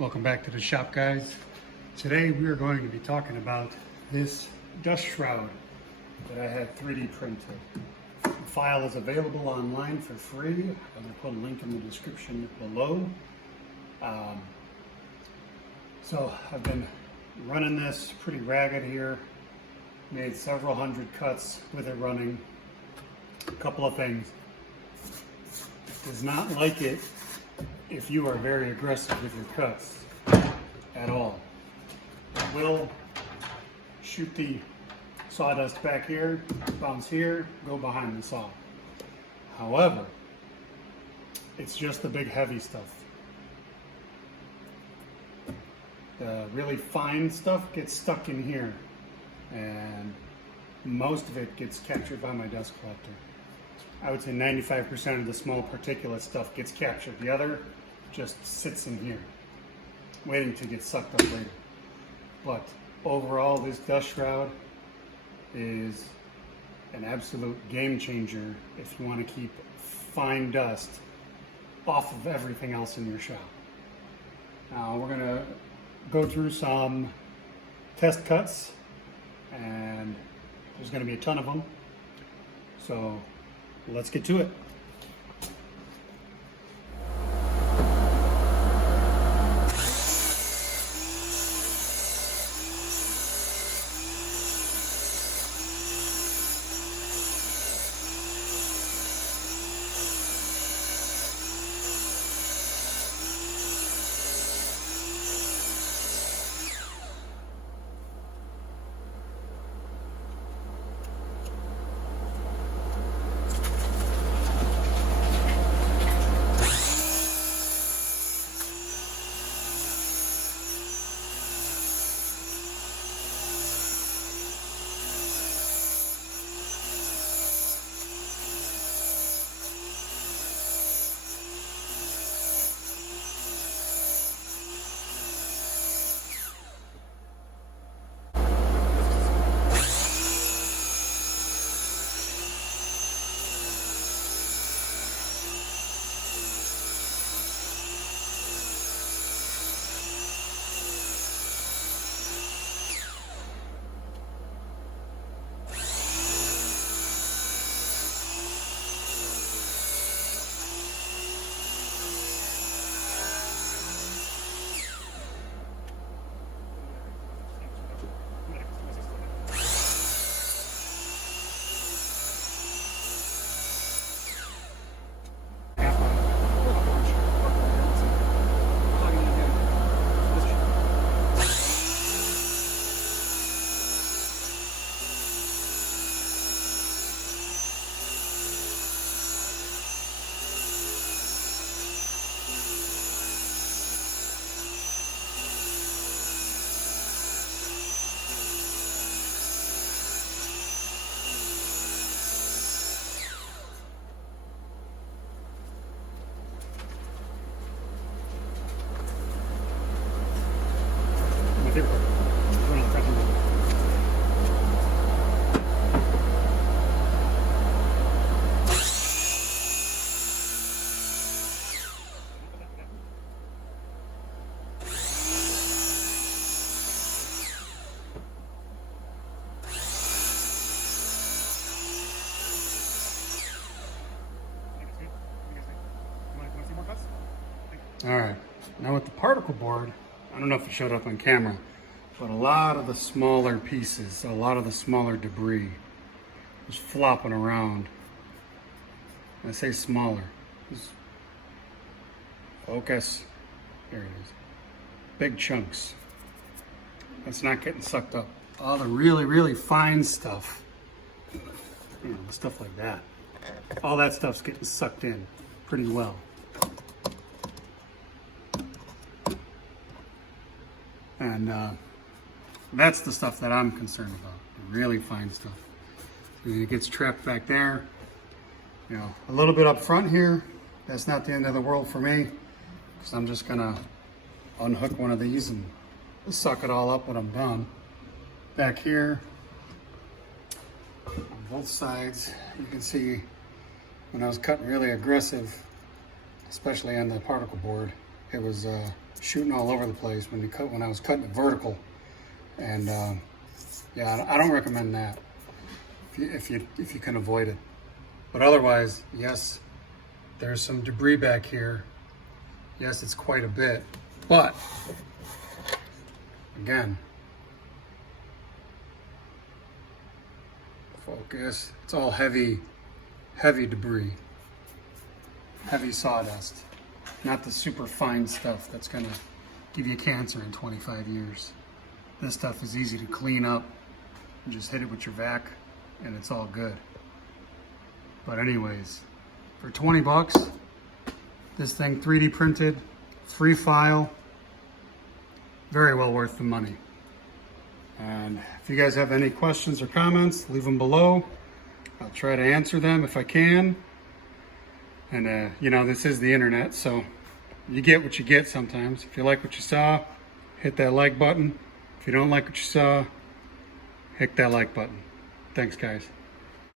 Welcome back to the shop, guys. Today we are going to be talking about this dust shroud that I had 3D printed. The file is available online for free. I'm going to put a link in the description below. So I've been running this pretty ragged here. Made several hundred cuts with it running. A couple of things. It does not like it if you are very aggressive with your cuts at all. It will shoot the sawdust back here, bounce here, go behind the saw. However, it's just the big heavy stuff. The really fine stuff gets stuck in here, and most of it gets captured by my dust collector. I would say 95% of the small particulate stuff gets captured. The other just sits in here, waiting to get sucked up later. But overall, this dust shroud is an absolute game changer if you want to keep fine dust off of everything else in your shop. Now we're gonna go through some test cuts, and there's gonna be a ton of them. So let's get to it. All right, now with the particle board, I don't know if it showed up on camera, but a lot of the smaller pieces, a lot of the smaller debris was flopping around. I say smaller, just focus, there it is. Big chunks. That's not getting sucked up. All the really, really fine stuff, you know, stuff like that. All that stuff's getting sucked in pretty well. And that's the stuff that I'm concerned about, the really fine stuff. It gets trapped back there. You know, a little bit up front here, that's not the end of the world for me, because I'm just gonna unhook one of these and suck it all up when I'm done. Back here, on both sides, you can see when I was cutting really aggressive, especially on the particle board, it was shooting all over the place when I was cutting it vertical. And yeah, I don't recommend that if you can avoid it. But otherwise, yes, there's some debris back here. Yes, it's quite a bit, but again, focus. It's all heavy debris, heavy sawdust, not the super fine stuff that's gonna give you cancer in 25 years. This stuff is easy to clean up. You just hit it with your vac and it's all good. But anyways, for 20 bucks, this thing 3D printed, free file, very well worth the money. And if you guys have any questions or comments, leave them below. I'll try to answer them if I can. And you know, this is the internet, so you get what you get sometimes. If you like what you saw, hit that like button. If you don't like what you saw, hit that like button. Thanks, guys.